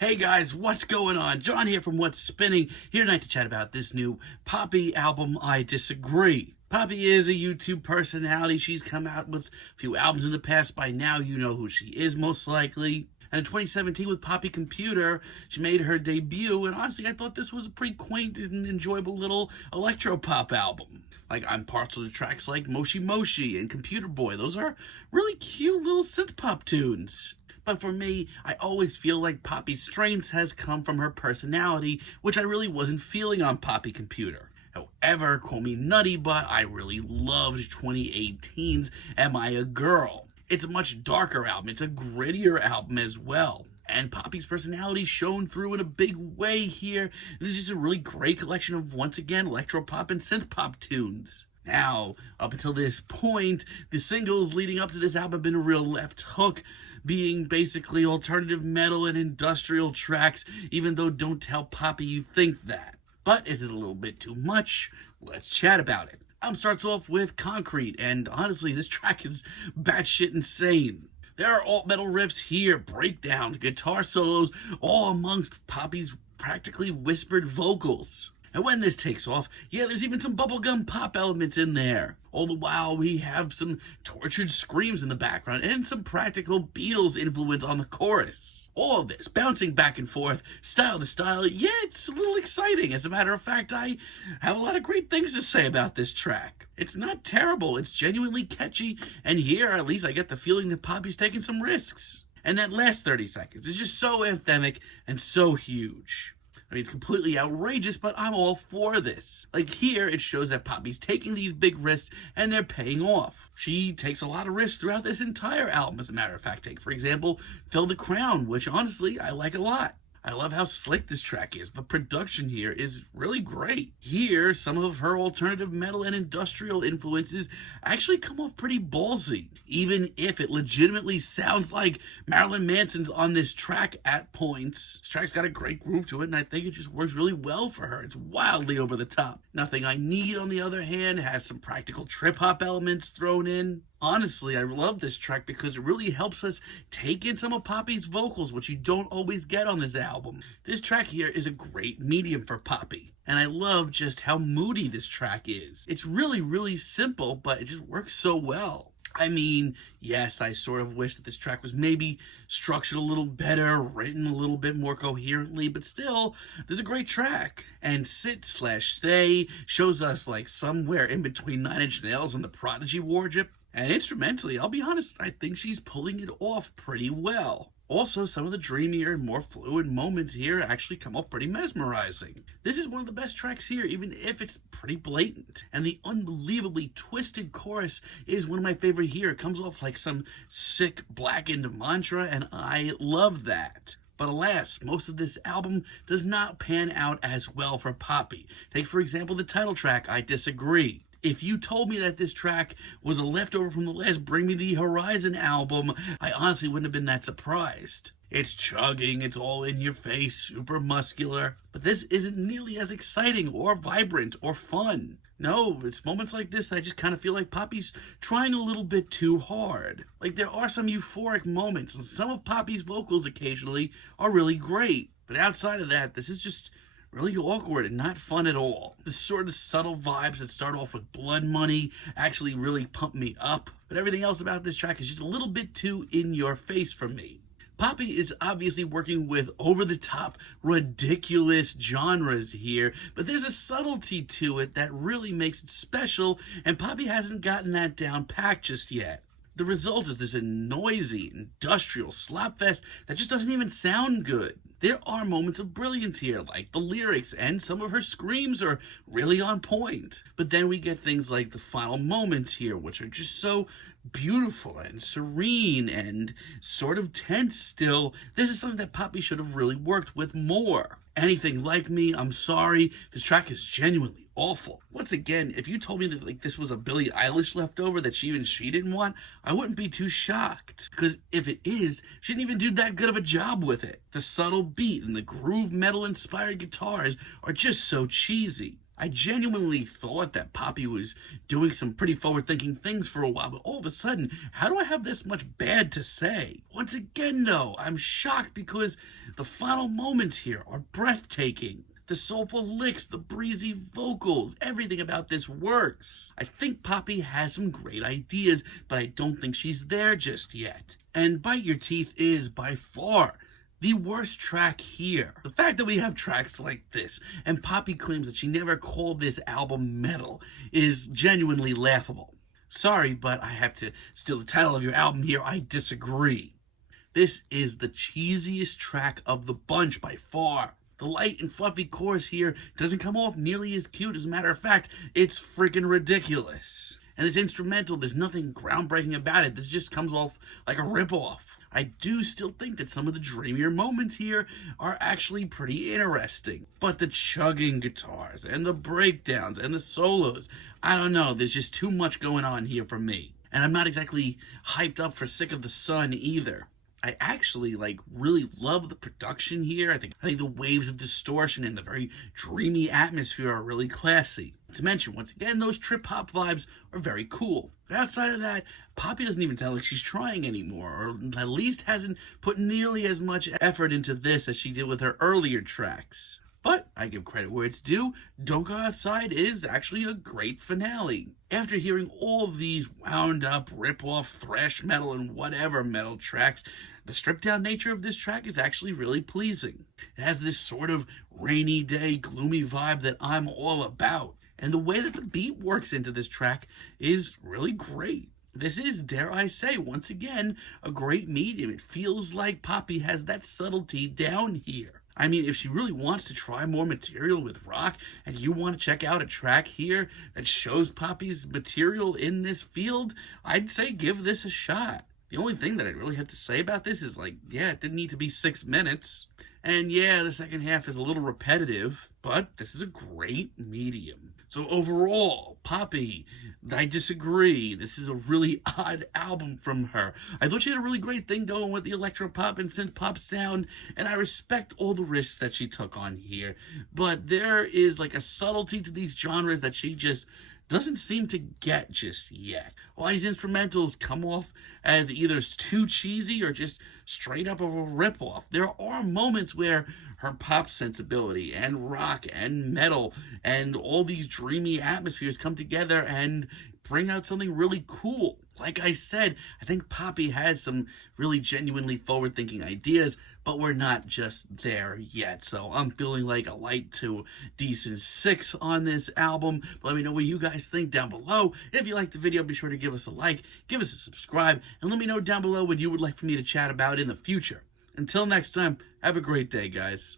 Hey guys, what's going on? John here from What's Spinning, here tonight to chat about this new Poppy album, I Disagree. Poppy is a YouTube personality. She's come out with a few albums in the past. By now, you know who she is, most likely. And in 2017, with Poppy Computer, she made her debut, and honestly, I thought this was a pretty quaint and enjoyable little electro-pop album. Like, I'm partial to tracks like Moshi Moshi and Computer Boy. Those are really cute little synth-pop tunes. But for me, I always feel like Poppy's strengths has come from her personality, which I really wasn't feeling on Poppy Computer. However, call me nutty, but I really loved 2018's Am I a Girl? It's a much darker album. It's a grittier album as well. And Poppy's personality shone through in a big way here. This is just a really great collection of, once again, electro-pop and synth-pop tunes. Now, up until this point, the singles leading up to this album have been a real left hook, being basically alternative metal and industrial tracks, even though don't tell Poppy you think that. But is it a little bit too much? Let's chat about it. Album starts off with Concrete, and honestly, this track is batshit insane. There are alt metal riffs here, breakdowns, guitar solos, all amongst Poppy's practically whispered vocals. And when this takes off, yeah, there's even some bubblegum pop elements in there. All the while, we have some tortured screams in the background and some practical Beatles influence on the chorus. All of this, bouncing back and forth, style to style, yeah, it's a little exciting. As a matter of fact, I have a lot of great things to say about this track. It's not terrible, it's genuinely catchy, and here, at least, I get the feeling that Poppy's taking some risks. And that last 30 seconds is just so anthemic and so huge. I mean, it's completely outrageous, but I'm all for this. Like here, it shows that Poppy's taking these big risks and they're paying off. She takes a lot of risks throughout this entire album, as a matter of fact. Take, for example, Fill the Crown, which honestly, I like a lot. I love how slick this track is. The production here is really great. Here, some of her alternative metal and industrial influences actually come off pretty ballsy, even if it legitimately sounds like Marilyn Manson's on this track at points. This track's got a great groove to it, and I think it just works really well for her. It's wildly over the top. Nothing I Need, on the other hand, has some practical trip-hop elements thrown in. Honestly, I love this track because it really helps us take in some of Poppy's vocals, which you don't always get on this album. This track here is a great medium for Poppy, and I love just how moody this track is. It's really, really simple, but it just works so well. I mean, yes, I sort of wish that this track was maybe structured a little better, written a little bit more coherently, but still, there's a great track. And Sit/Stay shows us like somewhere in between Nine Inch Nails and the Prodigy Warship. And instrumentally, I'll be honest, I think she's pulling it off pretty well. Also, some of the dreamier, more fluid moments here actually come off pretty mesmerizing. This is one of the best tracks here, even if it's pretty blatant. And the unbelievably twisted chorus is one of my favorite here. It comes off like some sick blackened mantra, and I love that. But alas, most of this album does not pan out as well for Poppy. Take, for example, the title track, I Disagree. If you told me that this track was a leftover from the last Bring Me the Horizon album, I honestly wouldn't have been that surprised. It's chugging, it's all in your face, super muscular, but this isn't nearly as exciting or vibrant or fun. No, it's moments like this that I just kind of feel like Poppy's trying a little bit too hard. Like, there are some euphoric moments, and some of Poppy's vocals occasionally are really great. But outside of that, this is just really awkward and not fun at all. The sort of subtle vibes that start off with Blood Money actually really pump me up, but everything else about this track is just a little bit too in your face for me. Poppy is obviously working with over-the-top, ridiculous genres here, but there's a subtlety to it that really makes it special, and Poppy hasn't gotten that down pat just yet. The result is this noisy, industrial slopfest that just doesn't even sound good. There are moments of brilliance here, like the lyrics, and some of her screams are really on point. But then we get things like the final moments here, which are just so beautiful and serene and sort of tense still. This is something that Poppy should have really worked with more. Anything Like Me, I'm sorry, this track is genuinely awful. Once again, if you told me that this was a Billie Eilish leftover that she didn't want, I wouldn't be too shocked. Because if it is, she didn't even do that good of a job with it. The subtle beat and the groove metal inspired guitars are just so cheesy. I genuinely thought that Poppy was doing some pretty forward-thinking things for a while, but all of a sudden, how do I have this much bad to say? Once again, though, I'm shocked because the final moments here are breathtaking. The soulful licks, the breezy vocals, everything about this works. I think Poppy has some great ideas, but I don't think she's there just yet. And Bite Your Teeth is, by far, the worst track here. The fact that we have tracks like this, and Poppy claims that she never called this album metal, is genuinely laughable. Sorry, but I have to steal the title of your album here. I disagree. This is the cheesiest track of the bunch by far. The light and fluffy chorus here doesn't come off nearly as cute. As a matter of fact, it's freaking ridiculous. And this instrumental, there's nothing groundbreaking about it. This just comes off like a ripoff. I do still think that some of the dreamier moments here are actually pretty interesting. But the chugging guitars and the breakdowns and the solos, I don't know, there's just too much going on here for me. And I'm not exactly hyped up for Sick of the Sun either. I actually really love the production here. I think the waves of distortion and the very dreamy atmosphere are really classy. To mention, once again, those trip-hop vibes are very cool. But outside of that, Poppy doesn't even sound like she's trying anymore, or at least hasn't put nearly as much effort into this as she did with her earlier tracks. But I give credit where it's due. Don't Go Outside is actually a great finale. After hearing all of these wound up, rip-off, thrash metal, and whatever metal tracks, the stripped-down nature of this track is actually really pleasing. It has this sort of rainy day, gloomy vibe that I'm all about. And the way that the beat works into this track is really great. This is, dare I say, once again, a great medium. It feels like Poppy has that subtlety down here. I mean, if she really wants to try more material with rock, and you want to check out a track here that shows Poppy's material in this field, I'd say give this a shot. The only thing that I really have to say about this is, yeah, it didn't need to be 6 minutes. And yeah, the second half is a little repetitive, but this is a great medium. So overall, Poppy, I disagree. This is a really odd album from her. I thought she had a really great thing going with the electro-pop and synth-pop sound, and I respect all the risks that she took on here. But there is a subtlety to these genres that she just doesn't seem to get just yet. All these instrumentals come off as either too cheesy or just straight up of a ripoff. There are moments where her pop sensibility and rock and metal and all these dreamy atmospheres come together and bring out something really cool. Like I said, I think Poppy has some really genuinely forward-thinking ideas, but we're not just there yet. So I'm feeling like a light to decent 6 on this album. But let me know what you guys think down below. If you liked the video, be sure to give us a like, give us a subscribe, and let me know down below what you would like for me to chat about in the future. Until next time, have a great day, guys.